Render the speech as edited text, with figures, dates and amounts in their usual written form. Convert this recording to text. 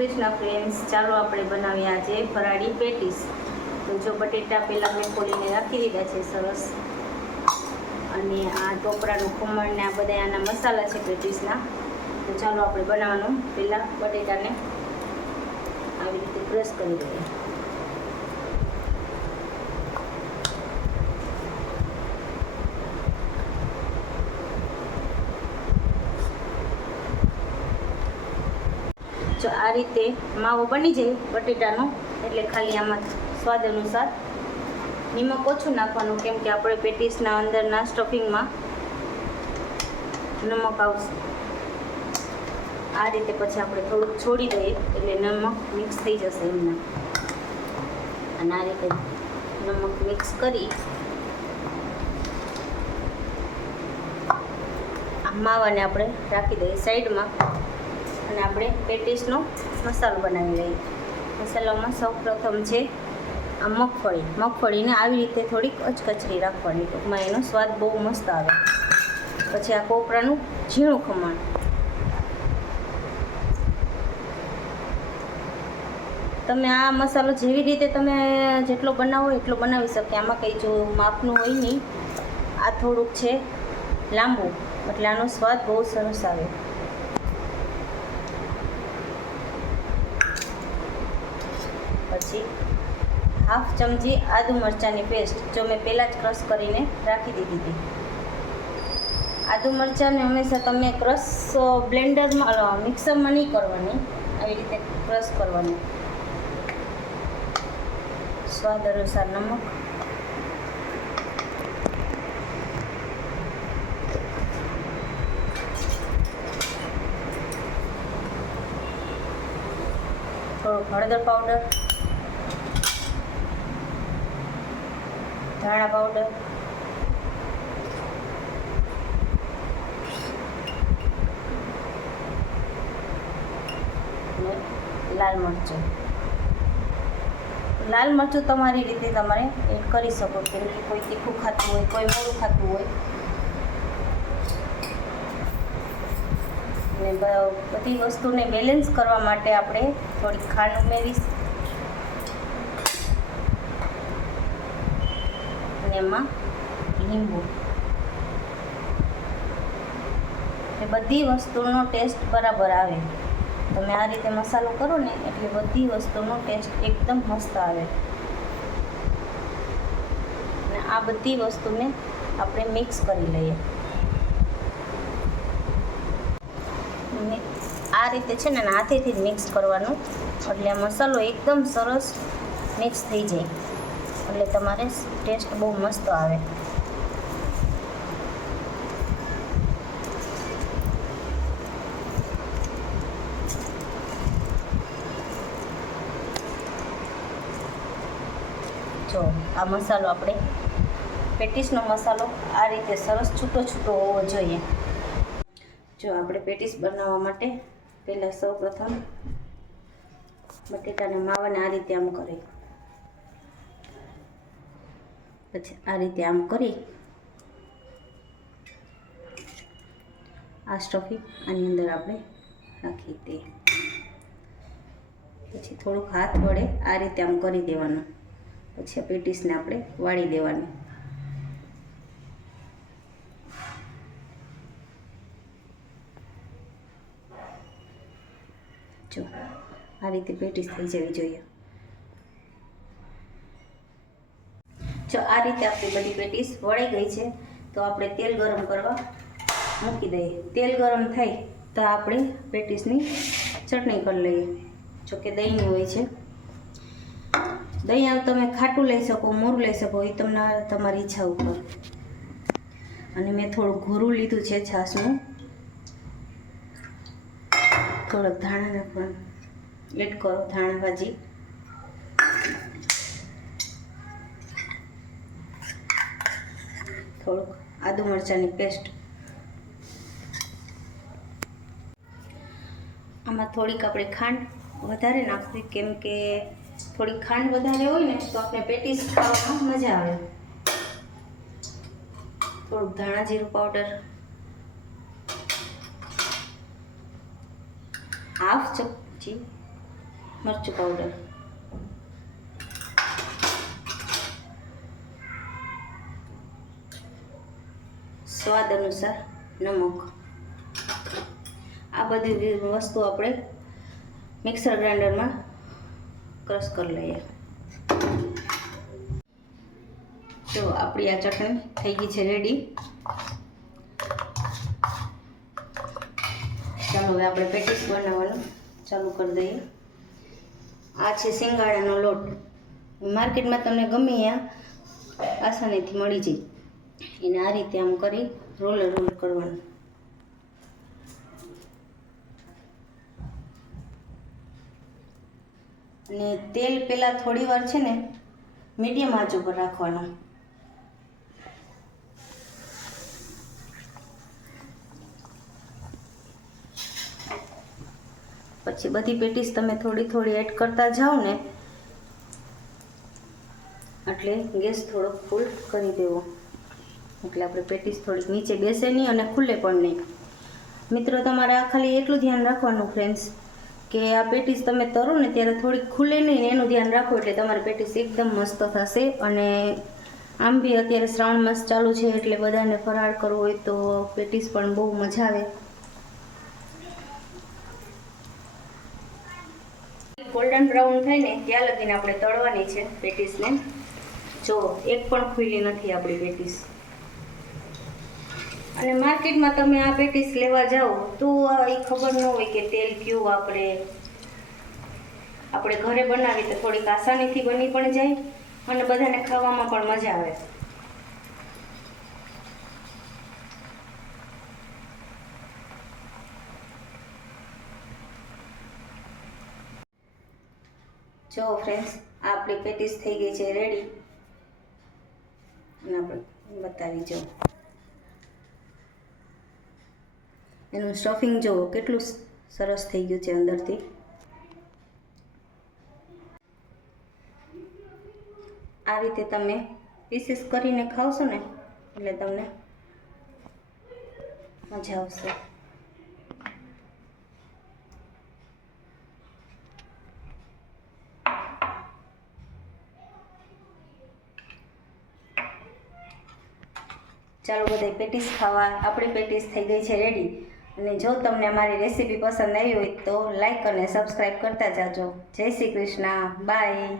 Krishna friends, ચાલો આપણે બનાવીએ આજે ફરાળી પેટીસ। તો જો બટેટા પહેલાં મેં ખોલીને રાખી દીધા છે સરસ, અને આ ટોપરાનું ખમણ ને આ બધા આના મસાલા છે પેટીસના। તો ચાલો આપણે બનાવવાનું પહેલાં બટેટાને આવી રીતે ક્રશ કરી દઈએ। જો આ રીતે માવો બની જાય બટેટાનો, એટલે ખાલી આમાં સ્વાદ અનુસાર નિમક ઓછું નાખવાનું, કેમ કે આપણે પેટીસના અંદરના સ્ટફિંગમાં નમક આવશે। આ રીતે પછી આપણે થોડુંક છોડી દઈએ એટલે નમક મિક્સ થઈ જશે એમને, અને આ રીતે નમક મિક્સ કરી આ માવાને આપણે રાખી દઈએ સાઈડમાં, અને આપણે પેટીસનો મસાલો બનાવી લઈએ। મસાલામાં સૌપ્રથમ છે આ મગફળીને આવી રીતે થોડીક અચકચરી રાખવાની, ટૂંકમાં એનો સ્વાદ બહુ મસ્ત આવે। પછી આ કોપરાનું ઝીણું ખમણ, તમે આ મસાલો જેવી રીતે તમે જેટલો બનાવો એટલો બનાવી શકે, આમાં કંઈ જો માપનું હોય નહીં। આ થોડુંક છે લાંબુ, એટલે આનો સ્વાદ બહુ સરસ આવે। પછી હાફ ચમચી આદુ મરચાંની પેસ્ટ, જો મેં પહેલાં જ ક્રશ કરીને રાખી દીધી હતી। આદુ મરચાંને હંમેશા તમે ક્રશ બ્લેન્ડરમાં મિક્સરમાં નહીં કરવાની, આવી રીતે ક્રશ કરવાની। સ્વાદ અનુસાર નમક, થોડુંક હળદર પાવડર, ધાણા પાવડર, અને લાલ મરચું। લાલ મરચું તમારી રીતે તમારે એડ કરી શકો, કેમ કે કોઈ તીખું ખાતું હોય, કોઈ મોડું ખાતું હોય, અને બધી વસ્તુને બેલેન્સ કરવા માટે આપણે થોડીક ખાંડ ઉમેરીશ, અને એમાં લીંબુ, એ બધી વસ્તુનો ટેસ્ટ બરાબર આવે। તમે આ રીતે મસાલો કરો ને એટલે બધી વસ્તુનો ટેસ્ટ એકદમ મસ્ત આવે। અને આ બધી વસ્તુને આપણે મિક્સ કરી લઈએ। આ રીતે છે ને હાથેથી જ મિક્સ કરવાનું, એટલે આ મસાલો એકદમ સરસ મિક્સ થઈ જાય, એટલે તમારે ટેસ્ટ બહુ મસ્ત આવે। જો આ મસાલો આપણે પેટીસનો મસાલો આ રીતે સરસ છૂટો છૂટો હોવો જોઈએ। જો આપણે પેટીસ બનાવવા માટે પહેલાં સૌપ્રથમ બટેટાના માવાને આ રીતે આમ કરી, પછી આ રીતે આમ કરી આ સ્ટફિંગ આની અંદર આપણે રાખી દઈએ। પછી થોડુંક હાથ વડે આ રીતે આમ કરી દેવાનું, પછી આ પેટીસને આપણે વાળી દેવાની। જો આ રીતે પેટીસ થઈ જવી જોઈએ। જો આ રીતે આપણી બધી પેટીસ વળી ગઈ છે, તો આપણે તેલ ગરમ કરવા મૂકી દઈએ। તેલ ગરમ થાય તો આપણે પેટીસની ચટણી કરી લઈએ। જો કે દહીંની હોય છે, દહીં તમે ખાટું લઈ શકો, મોરું લઈ શકો, એ તમને તમારી ઈચ્છા ઉપર। અને મેં થોડું ઘોરું લીધું છે છાશનું, થોડોક ધાણા નાખવાનું એડ કરો, ધાણા ભાજી, થોડુંક આદુ મરચાંની પેસ્ટ, આમાં થોડીક આપણે ખાંડ વધારે નાખવી, કેમ કે થોડીક ખાંડ વધારે હોય ને તો આપણે પેટીસ ખાવામાં મજા આવે। થોડુંક ધાણા જીરું પાવડર, હાફ ચમચી મરચું પાવડર, સ્વાદ અનુસાર નમક. આ બધી વસ્તુ આપણે મિક્સર ગ્રાઇન્ડરમાં ક્રશ કરી લઈએ. તો આપણી આ ચટણી થઈ ગઈ છે રેડી. ચાલો હવે આપણે પેટીસ બનાવવાનું ચાલુ કરી દઈએ. આ છે સિંગાડાનો લોટ. માર્કેટમાં તમને ગમે ત્યાં આસાનીથી મળી જાય. એને આ રીતે આમ કરી રોલ કરવાનું. અને તેલ પહેલાં થોડી વાર છે ને મીડિયમ આંચ ઉપર રાખવાનું. પછી બધી પેટીસ તમે થોડી થોડી એડ કરતા જાઓ ને એટલે ગેસ થોડોક ફૂલ કરી દેવો, એટલે આપણે પેટીસ થોડીક નીચે બેસે નહીં અને ખુલ્લે પણ નહીં. મિત્રો તમારે આ ખાલી એટલું ધ્યાન રાખવાનું ફ્રેન્ડ્સ કે આ પેટીસ તમે તરો ને ત્યારે થોડીક ખુલ્લે નહીં, એનું ધ્યાન રાખો એટલે તમારી પેટીસ એકદમ મસ્ત થશે. અને આમ બી અત્યારે શ્રાવણ માસ ચાલુ છે એટલે બધાને ફરાળ કરવો હોય તો પેટીસ પણ બહુ મજા આવે. ગોલ્ડન બ્રાઉન થાય ને ત્યાં લગીને આપણે તળવાની છે પેટીસને. જો એક પણ ખુલ્લી નથી આપણી પેટીસ. અને માર્કેટમાં તમે આ પેટીસ લેવા જાઓ તો એ ખબર ન હોય કે તેલ કયું વાપરે. આપણે ઘરે બનાવીએ તો થોડીક આસાનીથી બની પણ જાય અને બધાને ખાવામાં પણ મજા આવે. જો ફ્રેન્ડ્સ આપણી પેટીસ થઈ ગઈ છે રેડી. અને આપણે બતાવી જો એનું સ્ટફિંગ જુઓ કેટલું સરસ થઈ ગયું છે અંદરથી. આ રીતે તમે પીસીસ કરીને ખાવશો ને એટલે તમને મજા આવશે. ચાલો બધા પેટીસ ખાવા. આપણી પેટીસ થઈ ગઈ છે રેડી. અને જો તમને અમારી રેસીપી પસંદ આવી હોય તો લાઈક અને સબસ્ક્રાઈબ કરતા જાજો. જય શ્રી કૃષ્ણ. બાય.